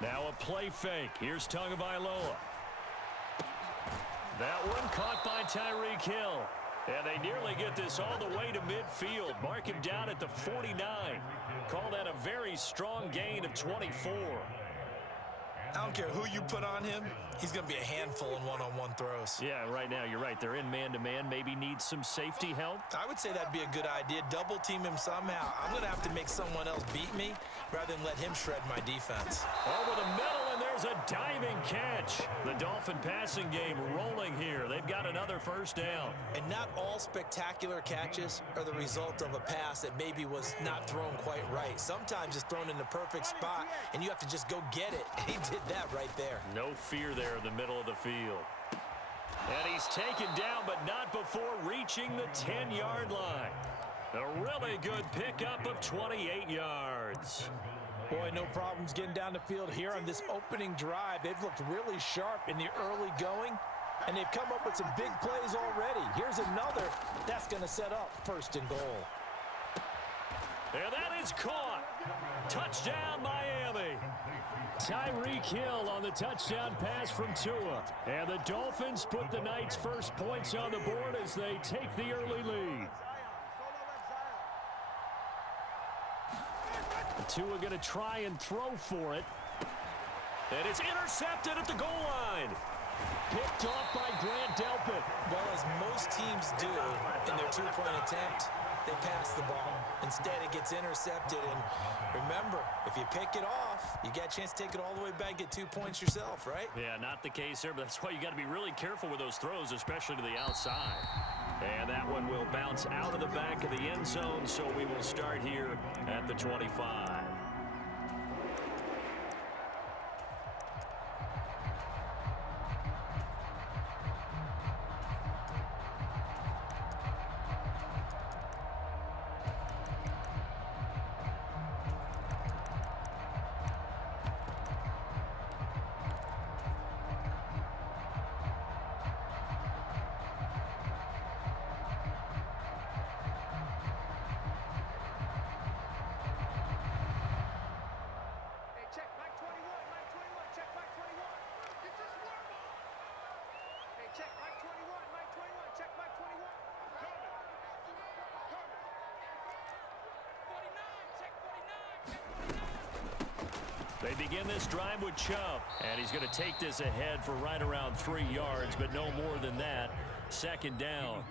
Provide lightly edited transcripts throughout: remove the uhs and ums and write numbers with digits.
Now a play fake. Here's Tagovailoa. That one caught by Tyreek Hill. And they nearly get this all the way to midfield. Mark him down at the 49. Call that a very strong gain of 24. I don't care who you put on him. He's going to be a handful in one-on-one throws. Yeah, right now you're right. They're in man-to-man. Maybe needs some safety help. I would say that'd be a good idea. Double team him somehow. I'm going to have to make someone else beat me rather than let him shred my defense. Over the middle, and there's a diving catch. The Dolphin passing game rolling here. They've got another first down. And not all spectacular catches are the result of a pass that maybe was not thrown quite right. Sometimes it's thrown in the perfect spot, and you have to just go get it. And he did that right there. No fear there in the middle of the field. And he's taken down, but not before reaching the 10-yard line. A really good pickup of 28 yards. Boy, no problems getting down the field here on this opening drive. They've looked really sharp in the early going, and they've come up with some big plays already. Here's another that's going to set up first and goal. And that is caught. Touchdown, Miami. Tyreek Hill on the touchdown pass from Tua. And the Dolphins put the Knights' first points on the board as they take the early lead. Tua going to try and throw for it. And it's intercepted at the goal line. Picked off by Grant Delpit. Well, as most teams do in their two-point attempt, they pass the ball. Instead, it gets intercepted. And remember, if you pick it off, you get a chance to take it all the way back, get 2 points yourself, right? Yeah, not the case here, but that's why you got to be really careful with those throws, especially to the outside. And that one will bounce out of the back of the end zone, so we will start here at the 25. They begin this drive with Chubb, and he's going to take this ahead for right around 3 yards, but no more than that. Second down.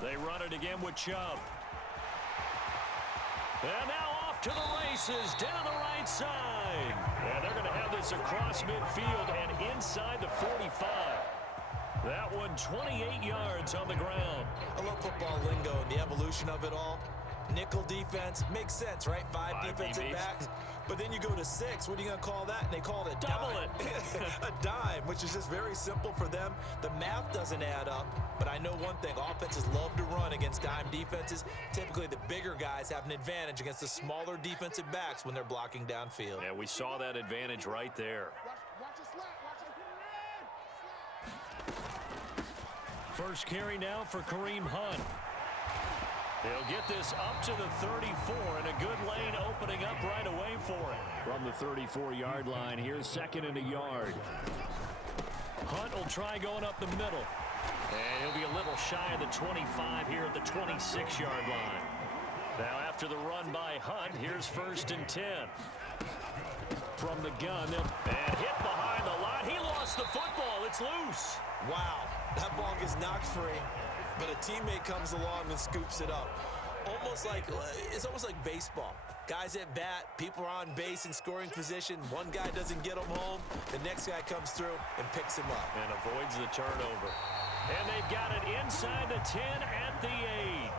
They run it again with Chubb. And now off to the races, down the right side. And they're going to have this across midfield and inside the 45. That one 28 yards on the ground. I love football lingo and the evolution of it all. Nickel defense makes sense, right? Five defensive backs. But then you go to 6. What are you going to call that? And they call it a double dime. A dime, which is just very simple for them. The math doesn't add up. But I know one thing. Offenses love to run against dime defenses. Typically, the bigger guys have an advantage against the smaller defensive backs when they're blocking downfield. Yeah, we saw that advantage right there. First carry now for Kareem Hunt. He'll get this up to the 34, and a good lane opening up right away for it. From the 34-yard line, here's second and a yard. Hunt will try going up the middle. And he'll be a little shy of the 25 here at the 26-yard line. Now after the run by Hunt, here's first and 10. From the gun, and hit behind the line. He lost the football. It's loose. Wow, that ball gets knocked free. But a teammate comes along and scoops it up. It's almost like baseball. Guys at bat, people are on base in scoring position. One guy doesn't get him home. The next guy comes through and picks him up. And avoids the turnover. And they've got it inside the 10 at the 8.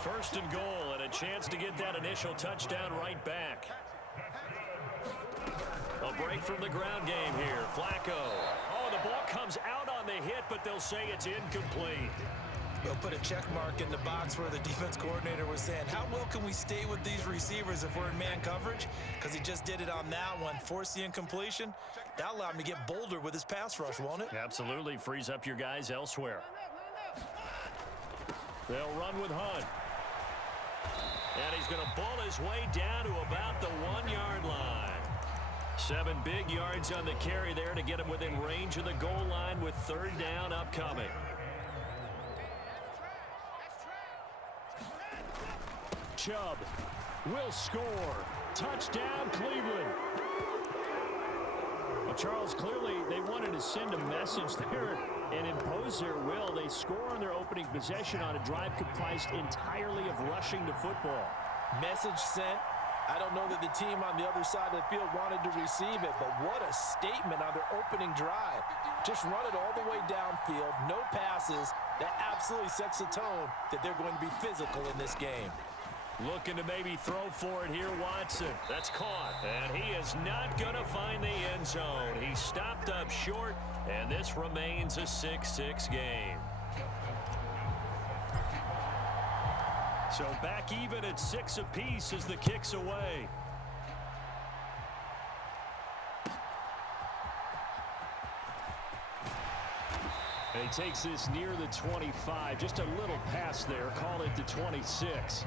First and goal, and a chance to get that initial touchdown right back. A break from the ground game here. Flacco. Oh, the ball comes out on on the hit, but they'll say it's incomplete. They'll put a check mark in the box where the defense coordinator was saying, how well can we stay with these receivers if we're in man coverage? Because he just did it on that one, forced the incompletion. That allowed him to get bolder with his pass rush, won't it? Absolutely, frees up your guys elsewhere. They'll run with Hunt. And he's going to bull his way down to about the 1-yard line. 7 big yards on the carry there to get him within range of the goal line with 3rd down upcoming. Chubb will score. Touchdown, Cleveland. Well, Charles, clearly they wanted to send a message there and impose their will. They score on their opening possession on a drive comprised entirely of rushing the football. Message sent. I don't know that the team on the other side of the field wanted to receive it, but what a statement on their opening drive. Just run it all the way downfield, no passes. That absolutely sets the tone that they're going to be physical in this game. Looking to maybe throw for it here, Watson. That's caught, and he is not going to find the end zone. He stopped up short, and this remains a 6-6 game. So back even at 6 apiece as the kick's away. He takes this near the 25. Just a little pass there. Call it the 26.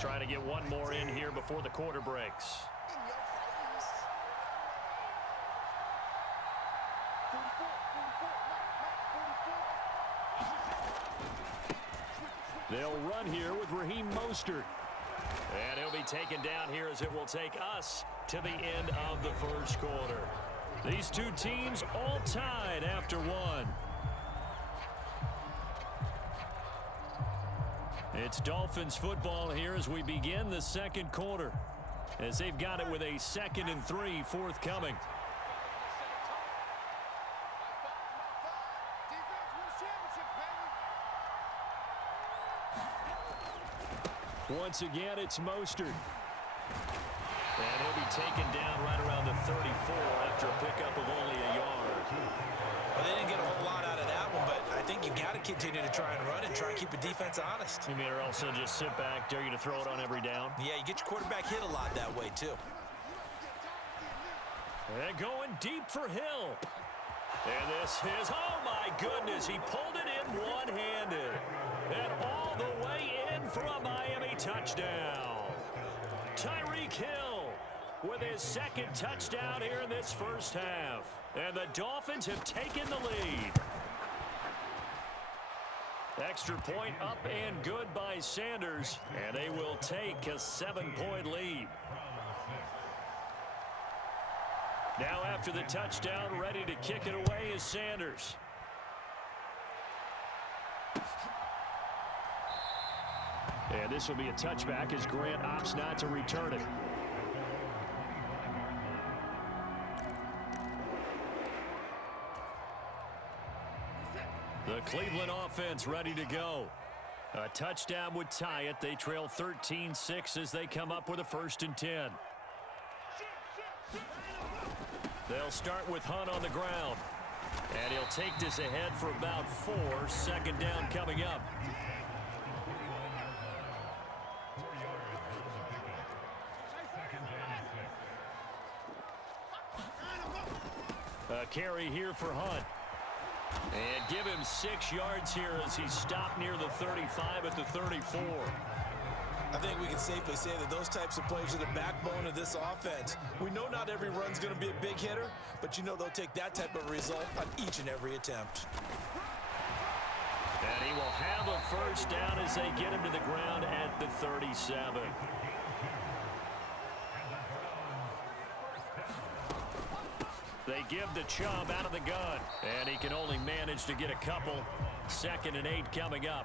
Trying to get one more in here before the quarter breaks. They'll run here with Raheem Mostert. And he'll be taken down here as it will take us to the end of the first quarter. These two teams all tied after one. It's Dolphins football here as we begin the second quarter, as they've got it with a 2nd and 3 forthcoming. Once again, it's Mostert. And he'll be taken down right around the 34 after a pickup of only a yard. Well, they didn't get a whole lot out of that one, but I think you got to continue to try and run and try and keep the defense honest. You mean, or also just sit back, dare you to throw it on every down? Yeah, you get your quarterback hit a lot that way, too. And going deep for Hill. And this is, oh my goodness, he pulled it in one-handed. And all the way in for a Miami touchdown. Tyreek Hill with his 2nd touchdown here in this first half. And the Dolphins have taken the lead. Extra point up and good by Sanders. And they will take a 7-point lead. Now after the touchdown, ready to kick it away is Sanders. And this will be a touchback as Grant opts not to return it. The Cleveland offense ready to go. A touchdown would tie it. They trail 13-6 as they come up with a 1st and 10. They'll start with Hunt on the ground. And he'll take this ahead for about 4. 2nd down coming up. A carry here for Hunt. And give him 6 yards here as he's stopped near the 35 at the 34. I think we can safely say that those types of plays are the backbone of this offense. We know not every run's going to be a big hitter, but you know they'll take that type of result on each and every attempt. And he will have a 1st down as they get him to the ground at the 37. They give the Chubb out of the gun, and he can only manage to get a couple. 2nd and 8 coming up.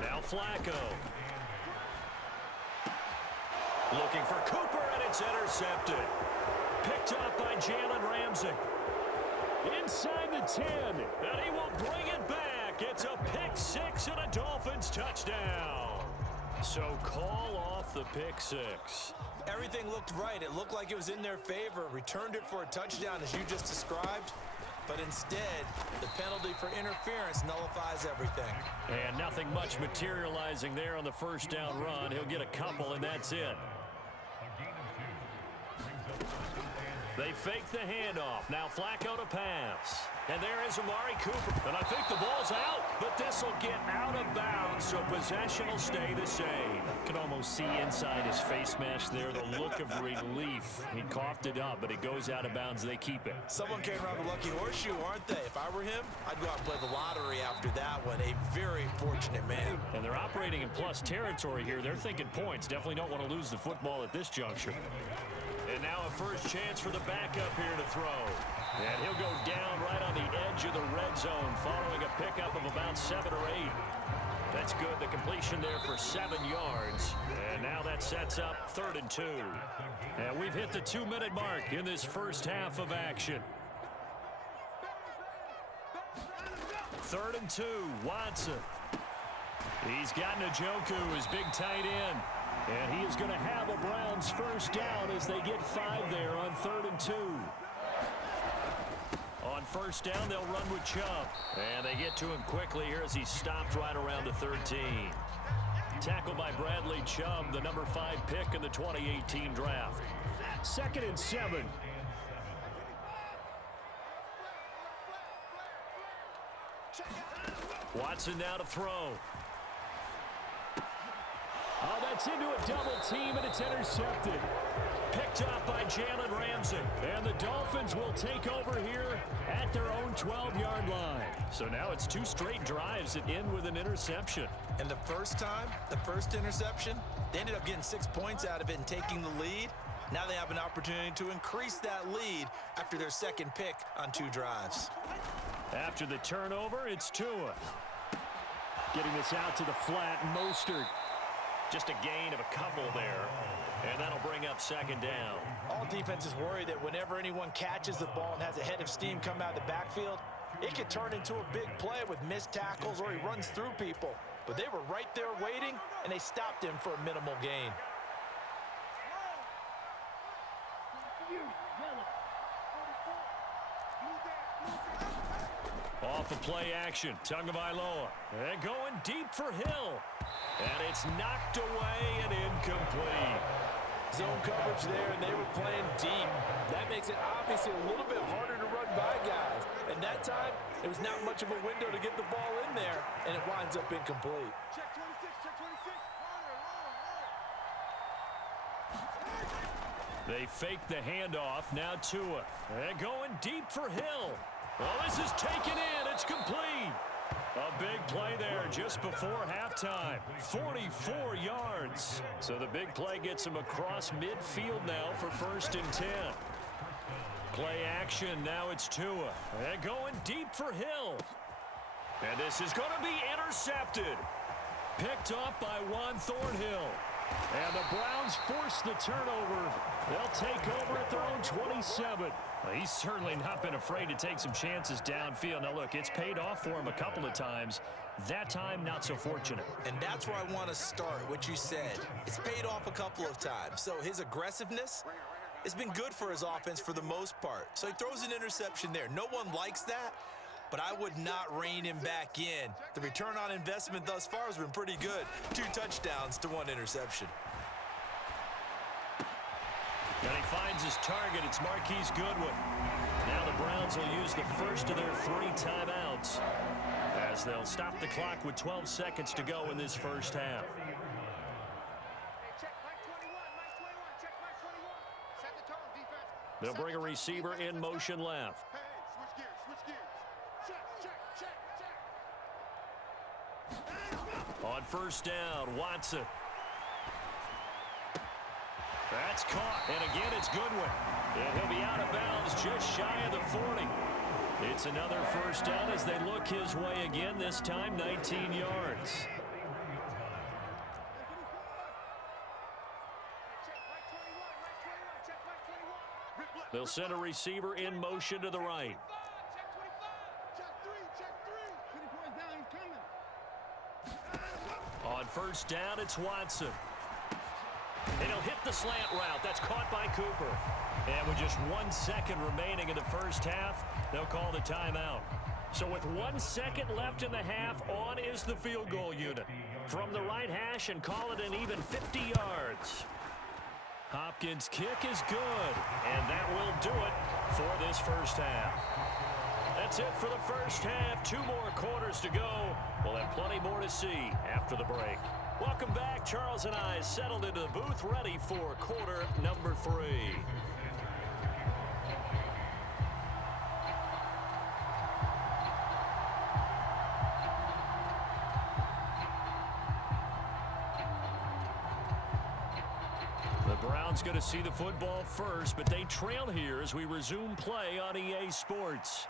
Now Flacco. Looking for Cooper, and it's intercepted. Picked up by Jalen Ramsey. Inside the 10, and he will bring it back. It's a pick six and a Dolphins touchdown. So call off the pick six. Everything looked right. It looked like it was in their favor. Returned it for a touchdown, as you just described. But instead, the penalty for interference nullifies everything. And nothing much materializing there on the first down run. He'll get a couple, and that's it. They fake the handoff. Now Flacco to pass. And there is Amari Cooper. And I think the ball's out, but this will get out of bounds, so possession will stay the same. Can almost see inside his face mask there the look of relief. He coughed it up, but it goes out of bounds. They keep it. Someone came around the lucky horseshoe, aren't they? If I were him, I'd go out and play the lottery after that one. A very fortunate man. And they're operating in plus territory here. They're thinking points. Definitely don't want to lose the football at this juncture. And now a first chance for the backup here to throw. And he'll go down right on the edge of the red zone following a pickup of about 7 or 8. That's good. The completion there for 7 yards. And now that sets up 3rd and 2. And we've hit the 2-minute mark in this first half of action. 3rd and 2, Watson. He's got Njoku, his big tight end. And he is going to have a Browns first down as they get 5 there on 3rd and 2. On first down, they'll run with Chubb. And they get to him quickly here as he stopped right around the 13. Tackled by Bradley Chubb, the number 5 pick in the 2018 draft. 2nd and 7. Watson now to throw. Oh, that's into a double team, and it's intercepted. Picked up by Jalen Ramsey. And the Dolphins will take over here at their own 12-yard line. So now it's 2 straight drives that end with an interception. And the first time, the first interception, they ended up getting 6 points out of it and taking the lead. Now they have an opportunity to increase that lead after their second pick on 2 drives. After the turnover, it's Tua. Getting this out to the flat, Mostert. Just a gain of a couple there, and that'll bring up 2nd down. All defenses worry that whenever anyone catches the ball and has a head of steam come out of the backfield, it could turn into a big play with missed tackles or he runs through people. But they were right there waiting, and they stopped him for a minimal gain. Off the play action, Tagovailoa. And going deep for Hill. And it's knocked away and incomplete. Zone coverage there, and they were playing deep. That makes it obviously a little bit harder to run by guys. And that time, it was not much of a window to get the ball in there, and it winds up incomplete. Check 26, check 26. They fake the handoff, now Tua. And going deep for Hill. Well, this is taken in, it's complete. A big play there just before halftime. 44 yards. So the big play gets him across midfield now for 1st and 10. Play action, now it's Tua. And going deep for Hill. And this is going to be intercepted. Picked up by Juan Thornhill. And the Browns force the turnover. They'll take over at their own 27. Well, he's certainly not been afraid to take some chances downfield. Now, look, it's paid off for him a couple of times. That time, not so fortunate. And that's where I want to start, what you said. It's paid off a couple of times. So his aggressiveness has been good for his offense for the most part. So he throws an interception there. No one likes that, but I would not rein him back in. The return on investment thus far has been pretty good. 2 touchdowns to 1 interception. And he finds his target. It's Marquise Goodwin. Now the Browns will use the first of their 3 timeouts as they'll stop the clock with 12 seconds to go in this first half. Check Mike 21, Mike 21, check Mike 21. Set the tone, defense. They'll bring a receiver in motion left. Hey, switch gears, switch gears. Check, check, check, check. On first down, Watson. That's caught, and again it's Goodwin. And he'll be out of bounds just shy of the 40. It's another first down as they look his way again, this time 19 yards. They'll send a receiver in motion to the right. On first down, it's Watson. And he'll hit the slant route. That's caught by Cooper. And with just 1 second remaining in the first half, they'll call the timeout. So with 1 second left in the half, on is the field goal unit. From the right hash and call it an even 50 yards. Hopkins' kick is good, and that will do it for this first half. That's it for the first half. 2 more quarters to go. We'll have plenty more to see after the break. Welcome back. Charles and I settled into the booth ready for quarter number 3. The Browns going to see the football first, but they trail here as we resume play on EA Sports.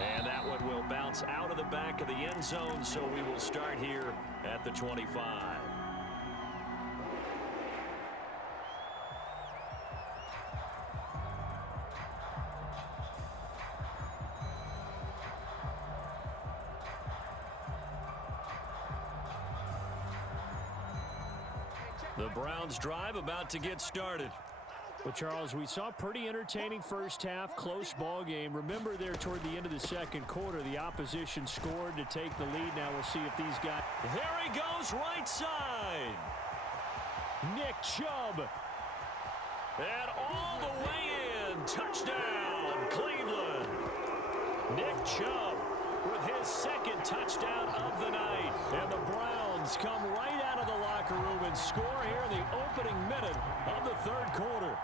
And that one will bounce out of the back of the end zone, so we will start here at the 25. The Browns drive about to get started. Well, Charles, we saw a pretty entertaining first half, close ball game. Remember there toward the end of the second quarter, the opposition scored to take the lead. Now we'll see if these guys... There he goes, right side. Nick Chubb. And all the way in. Touchdown, Cleveland. Nick Chubb with his second touchdown of the night. And the Browns come right out of the locker room and score here in the opening minute of the third quarter.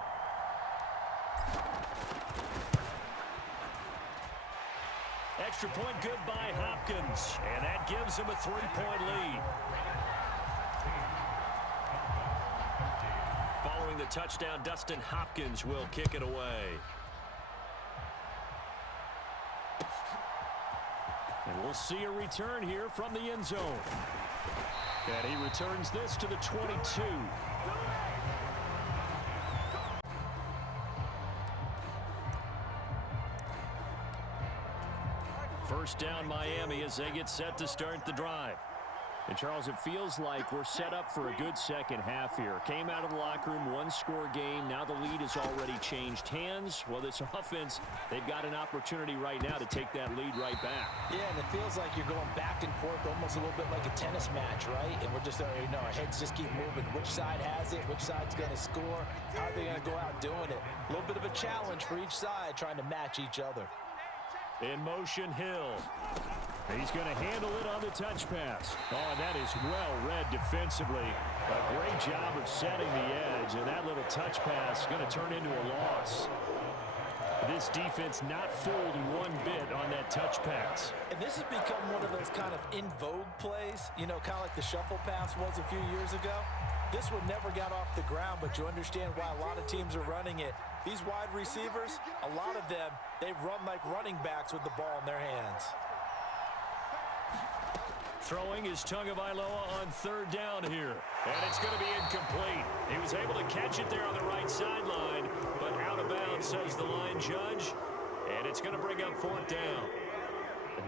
Extra point good by Hopkins, and that gives him a 3-point lead. Following the touchdown, Dustin Hopkins will kick it away. And we'll see a return here from the end zone. And he returns this to the 22. First down Miami as they get set to start the drive. And Charles, it feels like we're set up for a good second half here. Came out of the locker room, 1-score game. Now the lead has already changed hands. Well, this offense, they've got an opportunity right now to take that lead right back. Yeah, and it feels like you're going back and forth almost a little bit like a tennis match, right? And we're just, our heads just keep moving. Which side has it? Which side's going to score? How are they going to go out doing it? A little bit of a challenge for each side trying to match each other. In motion, Hill. He's going to handle it on the touch pass. Oh, and that is well read defensively. A great job of setting the edge, and that little touch pass is going to turn into a loss. This defense not fooled one bit on that touch pass. And this has become one of those kind of in vogue plays, kind of like the shuffle pass was a few years ago. This one never got off the ground, but you understand why a lot of teams are running it. These wide receivers, a lot of them, they run like running backs with the ball in their hands. Throwing is Tagovailoa on third down here. And it's going to be incomplete. He was able to catch it there on the right sideline, but out of bounds, says the line judge. And it's going to bring up fourth down.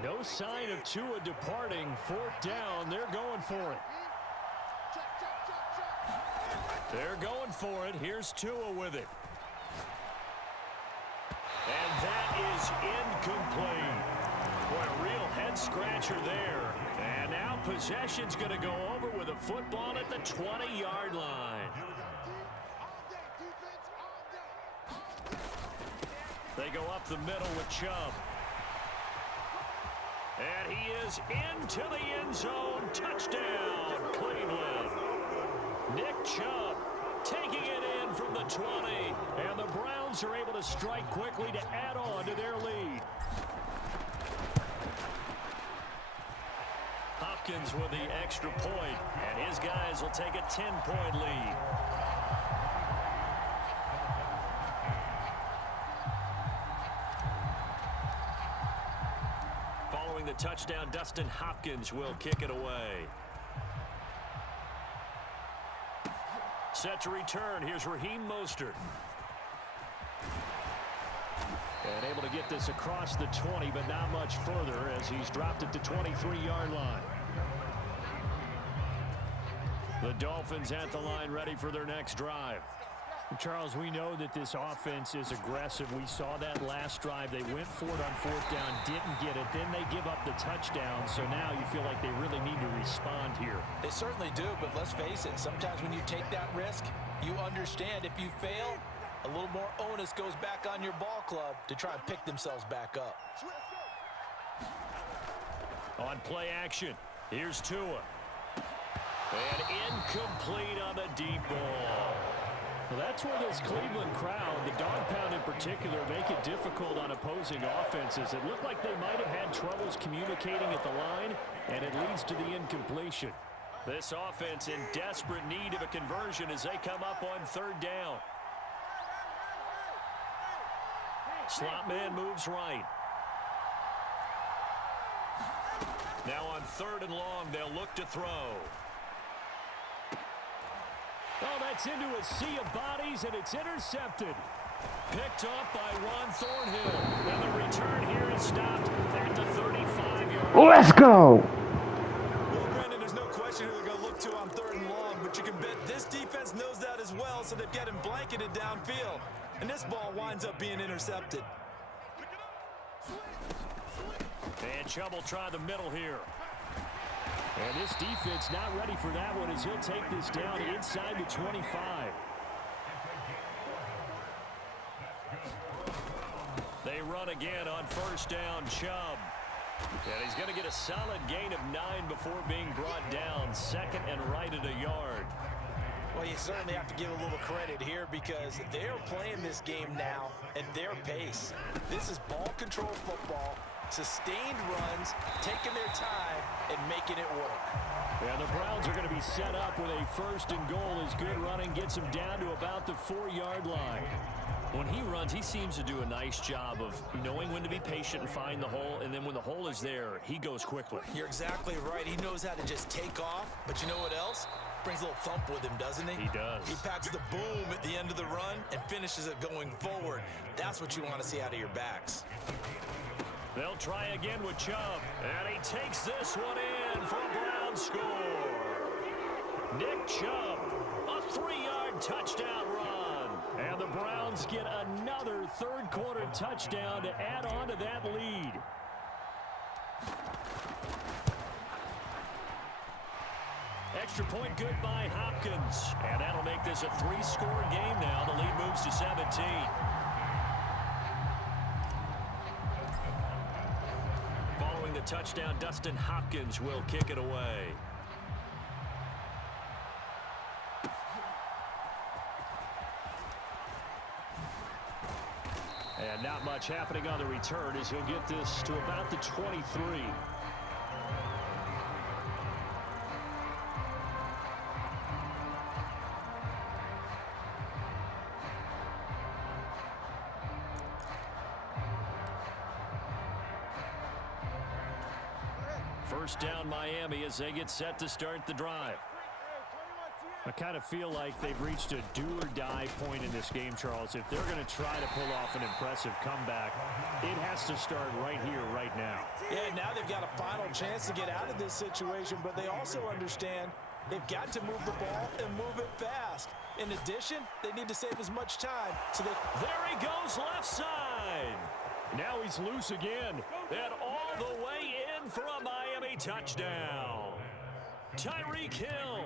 No sign of Tua departing. Fourth down, they're going for it. They're going for it. Here's Tua with it. And that is incomplete. Boy, a real head-scratcher there. And now possession's going to go over with a football at the 20-yard line. They go up the middle with Chubb. And he is into the end zone. Touchdown, Cleveland. Nick Chubb taking it in from the 20. And the Browns are able to strike quickly to add on to their lead. Hopkins with the extra point, and his guys will take a 10-point lead. Following the touchdown, Dustin Hopkins will kick it away. Set to return. Here's Raheem Mostert. And able to get this across the 20, but not much further as he's dropped it to 23-yard line. The Dolphins at the line ready for their next drive. Charles, we know that this offense is aggressive. We saw that last drive. They went for it on fourth down, didn't get it. Then they give up the touchdown. So now you feel like they really need to respond here. They certainly do, but let's face it. Sometimes when you take that risk, you understand if you fail, a little more onus goes back on your ball club to try and pick themselves back up. On play action, here's Tua. And incomplete on the deep ball. Well, that's where this Cleveland crowd, the dog pound in particular, make it difficult on opposing offenses. It looked like they might have had troubles communicating at the line, and it leads to the incompletion. This offense in desperate need of a conversion as they come up on third down. Slot man moves right. Now on third and long, they'll look to throw. Oh, that's into a sea of bodies, and it's intercepted. Picked up by Juan Thornhill. And the return here is stopped at the 35-yard line. Let's go! Well, Brandon, there's no question who they're going to look to on third and long, but you can bet this defense knows that as well, so they've got him blanketed downfield. And this ball winds up being intercepted. And Chubb will try the middle here. And this defense not ready for that one as he'll take this down inside the 25. They run again on first down, Chubb. And he's going to get a solid gain of 9 before being brought down. Second and right at a yard. Well, you certainly have to give a little credit here because they're playing this game now at their pace. This is ball control football, sustained runs, taking their time, and making it work. And the Browns are going to be set up with a first and goal as good running gets them down to about the 4-yard line. When he runs, he seems to do a nice job of knowing when to be patient and find the hole, and then when the hole is there, he goes quickly. You're exactly right. He knows how to just take off, but you know what else? Brings a little thump with him, doesn't he? He does. He packs the boom at the end of the run and finishes it going forward. That's what you want to see out of your backs. They'll try again with Chubb, and he takes this one in for a Brown score. Nick Chubb, a 3-yard touchdown run. And the Browns get another third-quarter touchdown to add on to that lead. Extra point good by Hopkins. And that'll make this a 3-score game now. The lead moves to 17. Following the touchdown, Dustin Hopkins will kick it away. And not much happening on the return as he'll get this to about the 23. First down Miami as they get set to start the drive. I kind of feel like they've reached a do-or-die point in this game, Charles. If they're going to try to pull off an impressive comeback, it has to start right here, right now. Yeah, now they've got a final chance to get out of this situation, but they also understand they've got to move the ball and move it fast. In addition, they need to save as much time. So there he goes left side. Now he's loose again. And all the way in for a Miami touchdown. Tyreek Hill,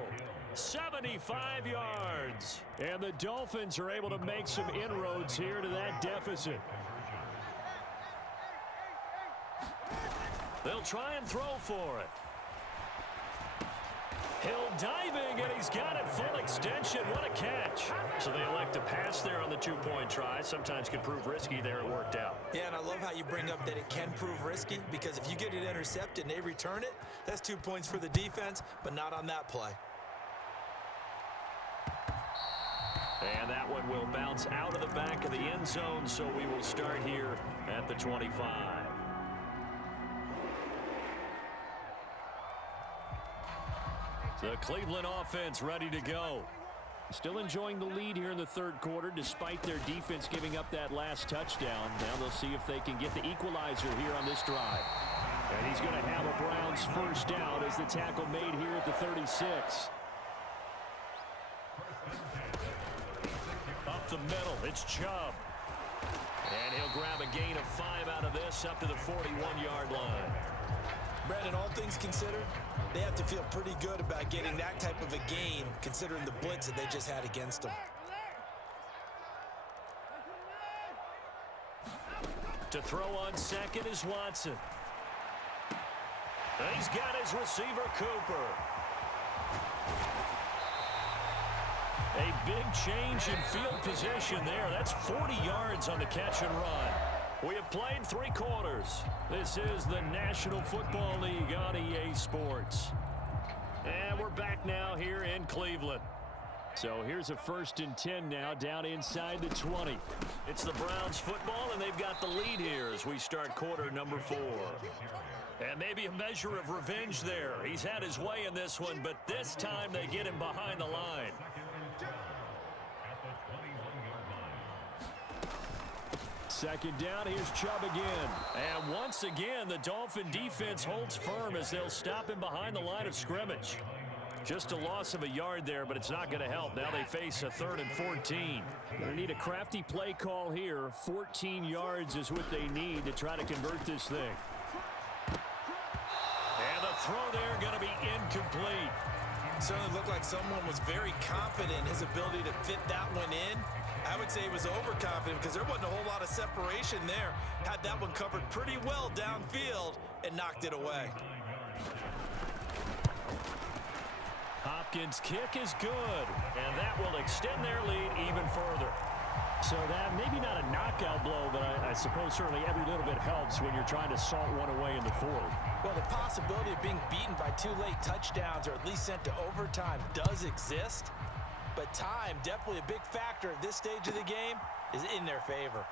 75 yards. And the Dolphins are able to make some inroads here to that deficit. They'll try and throw for it. Hill diving, and he's got it full extension. What a catch. So they elect to pass there on the 2-point try. Sometimes can prove risky there. It worked out. Yeah, and I love how you bring up that it can prove risky because if you get it intercepted and they return it, that's 2 points for the defense, but not on that play. And that one will bounce out of the back of the end zone, so we will start here at the 25. The Cleveland offense ready to go. Still enjoying the lead here in the third quarter despite their defense giving up that last touchdown. Now they'll see if they can get the equalizer here on this drive. And he's going to have a Browns first down as the tackle made here at the 36. Up the middle, it's Chubb. And he'll grab a gain of 5 out of this up to the 41-yard line. Brandon, all things considered, they have to feel pretty good about getting that type of a gain considering the blitz that they just had against them. To throw on second is Watson. He's got his receiver, Cooper. A big change in field position there. That's 40 yards on the catch and run. We have played 3 quarters. This is the National Football League on EA Sports. And we're back now here in Cleveland. So here's a 1st and 10 now down inside the 20. It's the Browns football, and they've got the lead here as we start quarter number 4. And maybe a measure of revenge there. He's had his way in this one, but this time they get him behind the line. Second down, here's Chubb again. And once again, the Dolphin defense holds firm as they'll stop him behind the line of scrimmage. Just a loss of a yard there, but it's not going to help. Now they face a 3rd and 14. They need a crafty play call here. 14 yards is what they need to try to convert this thing. And the throw there going to be incomplete. Certainly looked like someone was very confident in his ability to fit that one in. I would say he was overconfident because there wasn't a whole lot of separation there. Had that one covered pretty well downfield and knocked it away. Hopkins' kick is good, and that will extend their lead even further. So that maybe not a knockout blow, but I suppose certainly every little bit helps when you're trying to salt one away in the 4th. Well, the possibility of being beaten by 2 late touchdowns or at least sent to overtime does exist. But time, definitely a big factor at this stage of the game, is in their favor.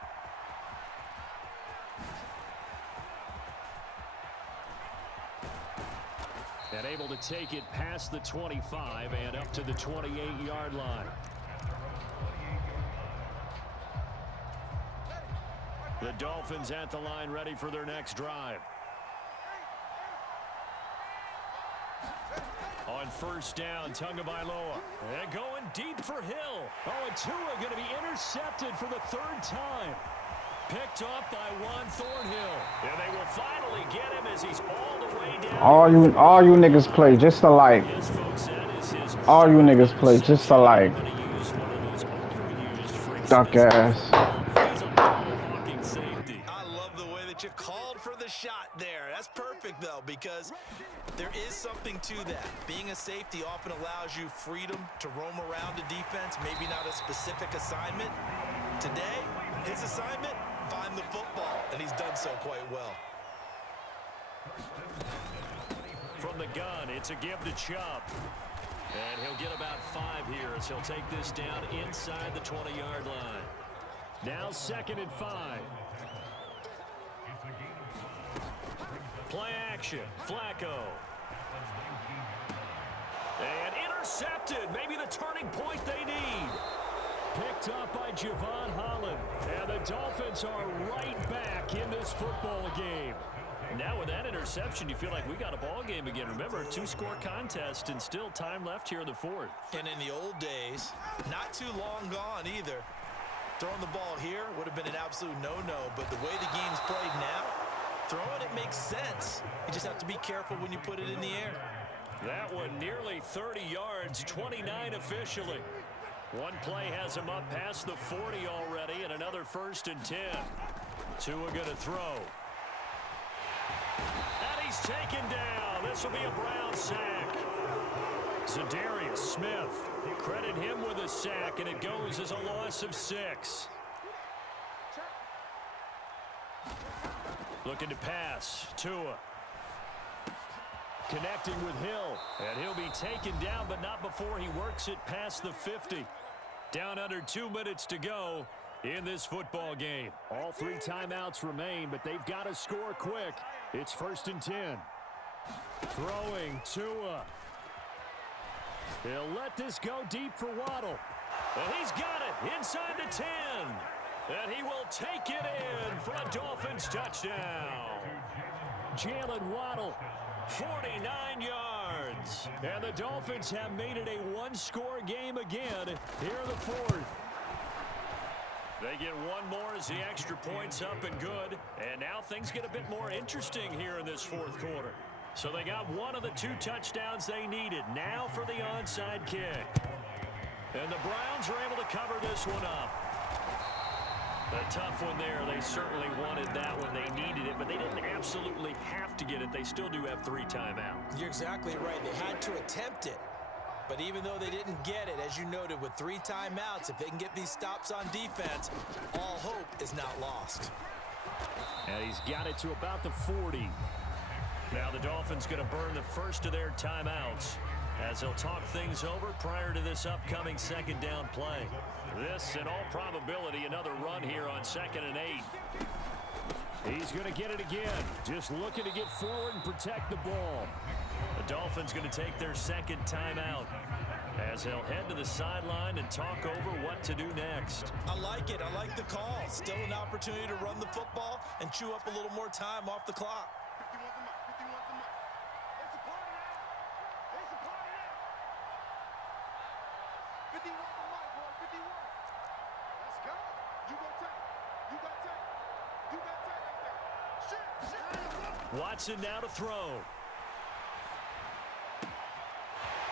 And able to take it past the 25 and up to the 28-yard line. The Dolphins at the line ready for their next drive. On 1st down, Tagovailoa. And going deep for Hill. Oh, and Tua going to be intercepted for the 3rd time. Picked off by Juan Thornhill. And they will finally get him as he's all the way down. All you niggas play just alike. Yes, folks, that is his All you niggas play just alike. Duck ass. I love the way that you called for the shot there. That's perfect, though, because there is something to that. Being a safety often allows you freedom to roam around a defense, maybe not a specific assignment. Today, his assignment, find the football, and he's done so quite well. From the gun, it's a give to Chubb. And he'll get about 5 here as he'll take this down inside the 20-yard line. Now 2nd and 5. Play action. Flacco. And intercepted. Maybe the turning point they need. Picked up by Javon Holland. And the Dolphins are right back in this football game. Now with that interception, you feel like we got a ball game again. Remember, a 2-score contest and still time left here in the 4th. And in the old days, not too long gone either. Throwing the ball here would have been an absolute no-no, but the way the game's played now, throwing it makes sense. You just have to be careful when you put it in the air. That one nearly 30 yards, 29 officially. One play has him up past the 40 already, and another 1st and 10. Tua going to throw. And he's taken down. This will be a Brown sack. Zadarius Smith. Credit him with a sack, and it goes as a loss of 6. Looking to pass. Tua. Connecting with Hill. And he'll be taken down, but not before he works it past the 50. Down under 2 minutes to go in this football game. All 3 timeouts remain, but they've got to score quick. It's 1st and 10. Throwing Tua. He'll let this go deep for Waddle. And he's got it inside the 10. And he will take it in for a Dolphins touchdown. Jalen Waddle, 49 yards. And the Dolphins have made it a one-score game again here in the fourth. They get one more as the extra point's up and good. And now things get a bit more interesting here in this fourth quarter. So they got one of the 2 touchdowns they needed. Now for the onside kick. And the Browns are able to cover this one up. A tough one there. They certainly wanted that when they needed it, but they didn't absolutely have to get it. They still do have 3 timeouts. You're exactly right. They had to attempt it. But even though they didn't get it, as you noted, with 3 timeouts, if they can get these stops on defense, all hope is not lost. And he's got it to about the 40. Now the Dolphins going to burn the first of their timeouts as they'll talk things over prior to this upcoming second down play. This, in all probability, another run here on 2nd and 8. He's going to get it again. Just looking to get forward and protect the ball. The Dolphins going to take their second timeout as they'll head to the sideline and talk over what to do next. I like it. I like the call. Still an opportunity to run the football and chew up a little more time off the clock. 51's the mark. 51's the mark. It's a party now. It's a party now. 51's the mark, boy. 51. Let's go. You go take. You got take. You got take right there. Shit. Watson now to throw.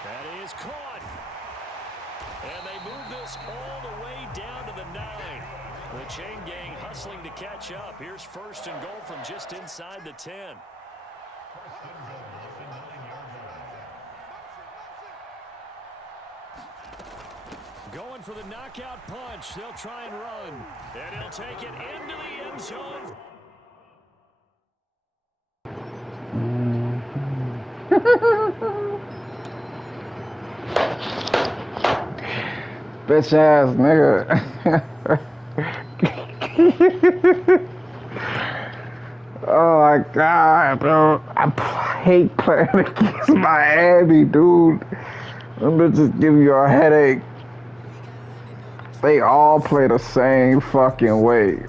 That is caught. And they move this all the way down to the 9. The chain gang hustling to catch up. Here's 1st and goal from just inside the 10. Going for the knockout punch. They'll try and run. And he'll take it into the end zone. Bitch ass nigga. Oh my god, bro. I hate playing against Miami, dude. Them bitches give you a headache. They all play the same fucking way.